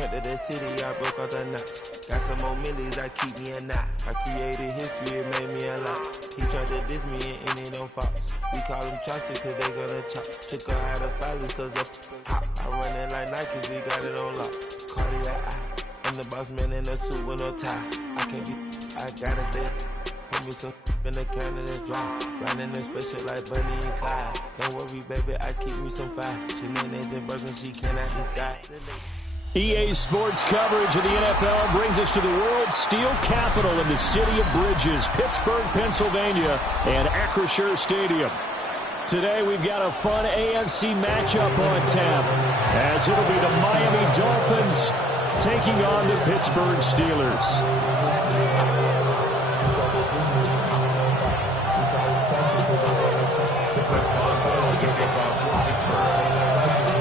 Turned to the city, I broke out the knot. Got some more millies, I keep me a knot. I created history, it made me a lot. He tried to diss me and it don't Fox. We call them Chaucer cause they gonna chop. Took her out of filers cause hop. I run it like Nike, we got it on lock. Cardiac eye. I'm the boss man in a suit with no tie. I can't be, I gotta stay. Put me some in the can and it's dry. Riding in special like Bunny and Clyde. Don't worry, baby, I keep me some fire. She mayonnaise and burgers, she cannot decide. EA Sports coverage of the NFL brings us to the world's steel capital in the city of bridges, Pittsburgh, Pennsylvania, and Acrisure Stadium. Today we've got a fun AFC matchup on tap, as it'll be the Miami Dolphins taking on the Pittsburgh Steelers.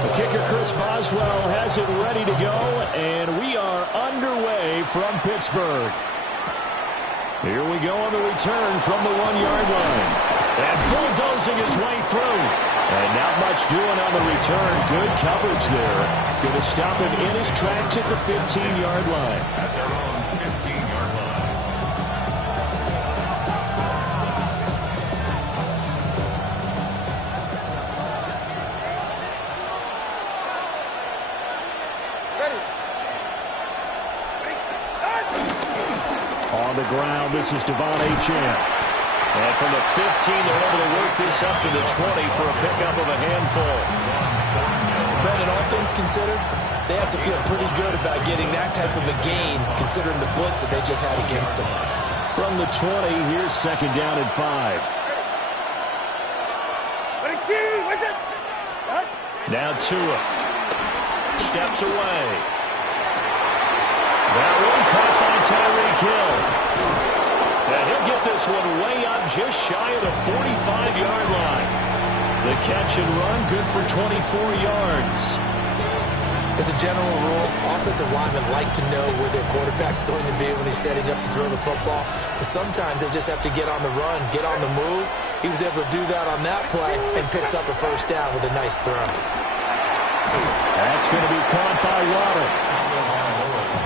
The kicker Chris Boswell has it ready to go, and we are underway from Pittsburgh. Here we go on the return from the 1-yard line. And bulldozing his way through. And not much doing on the return. Good coverage there. Going to stop him in his tracks at the 15-yard line. At their own 15-yard line. On the ground, this is Devon Achane. And from the 15, they're able to work this up to the 20 for a pickup of a handful. Brendan, all things considered, they have to feel pretty good about getting that type of a gain, considering the blitz that they just had against them. From the 20, here's second down and 5. Now Tua steps away. That one caught by Tyreek Hill. And he'll get this one way up just shy of the 45-yard line. The catch and run, good for 24 yards. As a general rule, offensive linemen like to know where their quarterback's going to be when he's setting up to throw the football. But sometimes they just have to get on the run, get on the move. He was able to do that on that play and picks up a first down with a nice throw. That's going to be caught by Waddle.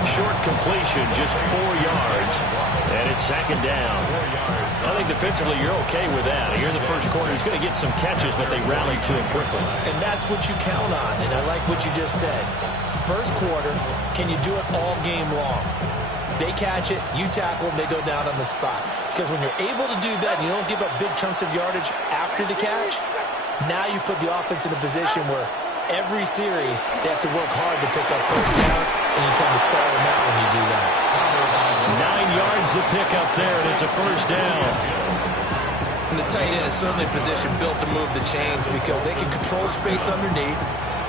Short completion, just 4 yards, and it's second down. I think defensively you're okay with that. Here in the first quarter, he's going to get some catches, but they rallied to him quickly. And that's what you count on, and I like what you just said. First quarter, can you do it all game long? They catch it, you tackle them, they go down on the spot. Because when you're able to do that and you don't give up big chunks of yardage after the catch, now you put the offense in a position where every series, they have to work hard to pick up first downs, and you tend to stall them out when you do that. 9 yards the pickup there, and it's a first down. And the tight end is certainly a position built to move the chains because they can control space underneath.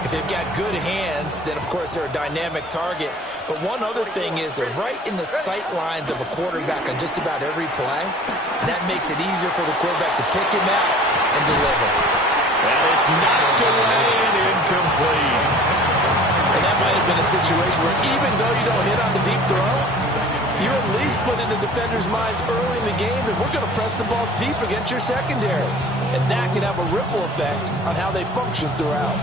If they've got good hands, then, of course, they're a dynamic target. But one other thing is they're right in the sight lines of a quarterback on just about every play, and that makes it easier for the quarterback to pick him out and deliver. And it's knocked away and incomplete. And that might have been a situation where even though you don't hit on the deep throw, you at least put in the defenders' minds early in the game that we're going to press the ball deep against your secondary. And that can have a ripple effect on how they function throughout.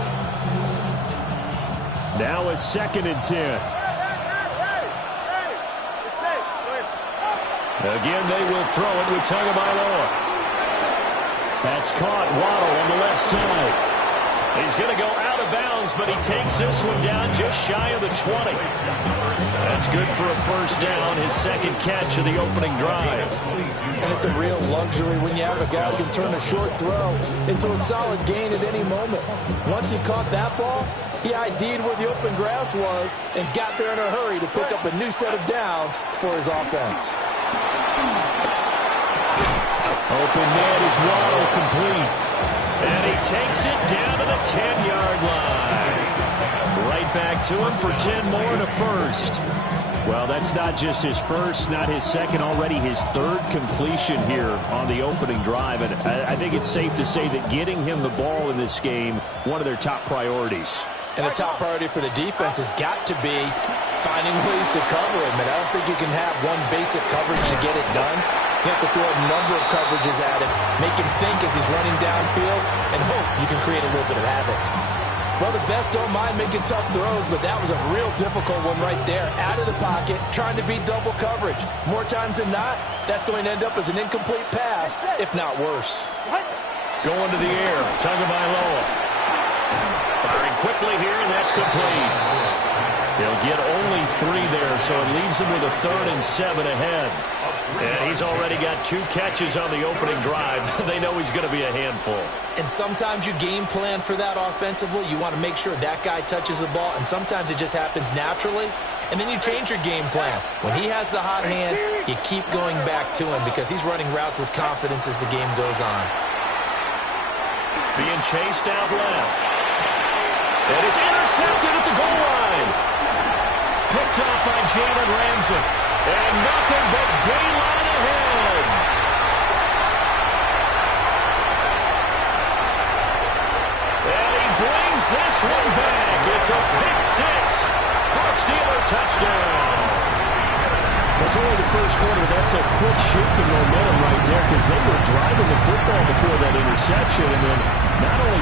Now a second and 10. Again, they will throw it with Tagovailoa. That's caught. Waddle on the left side. He's going to go out of bounds, but he takes this one down just shy of the 20. That's good for a first down, his second catch of the opening drive. And it's a real luxury when you have a guy who can turn a short throw into a solid gain at any moment. Once he caught that ball, he ID'd where the open grass was and got there in a hurry to pick up a new set of downs for his offense. Open man is Waddle, complete. And he takes it down to the 10-yard line. Right back to him for 10 more and a first. Well, that's not just his first, not his second, already his third completion here on the opening drive. And I think it's safe to say that getting him the ball in this game, one of their top priorities. And the top priority for the defense has got to be finding ways to cover him. And I don't think you can have one basic coverage to get it done. You have to throw a number of coverages at him, make him think as he's running downfield, and hope you can create a little bit of havoc. Well, the best don't mind making tough throws, but that was a real difficult one right there. Out of the pocket, trying to beat double coverage. More times than not, that's going to end up as an incomplete pass, if not worse. Going to the air, Tagovailoa. Firing quickly here, and that's complete. He'll get only 3 there, so it leaves him with a 3rd and 7 ahead. And he's already got 2 catches on the opening drive. They know he's going to be a handful. And sometimes you game plan for that offensively. You want to make sure that guy touches the ball, and sometimes it just happens naturally. And then you change your game plan. When he has the hot hand, you keep going back to him because he's running routes with confidence as the game goes on. Being chased out left. And it's intercepted at the goal line. Picked up by Jalen Ramsey. And nothing but daylight ahead. And he brings this one back. It's a pick 6 for a Steeler touchdown. It's only the first quarter. That's a quick shift of momentum right there because they were driving the football before that interception. And then not only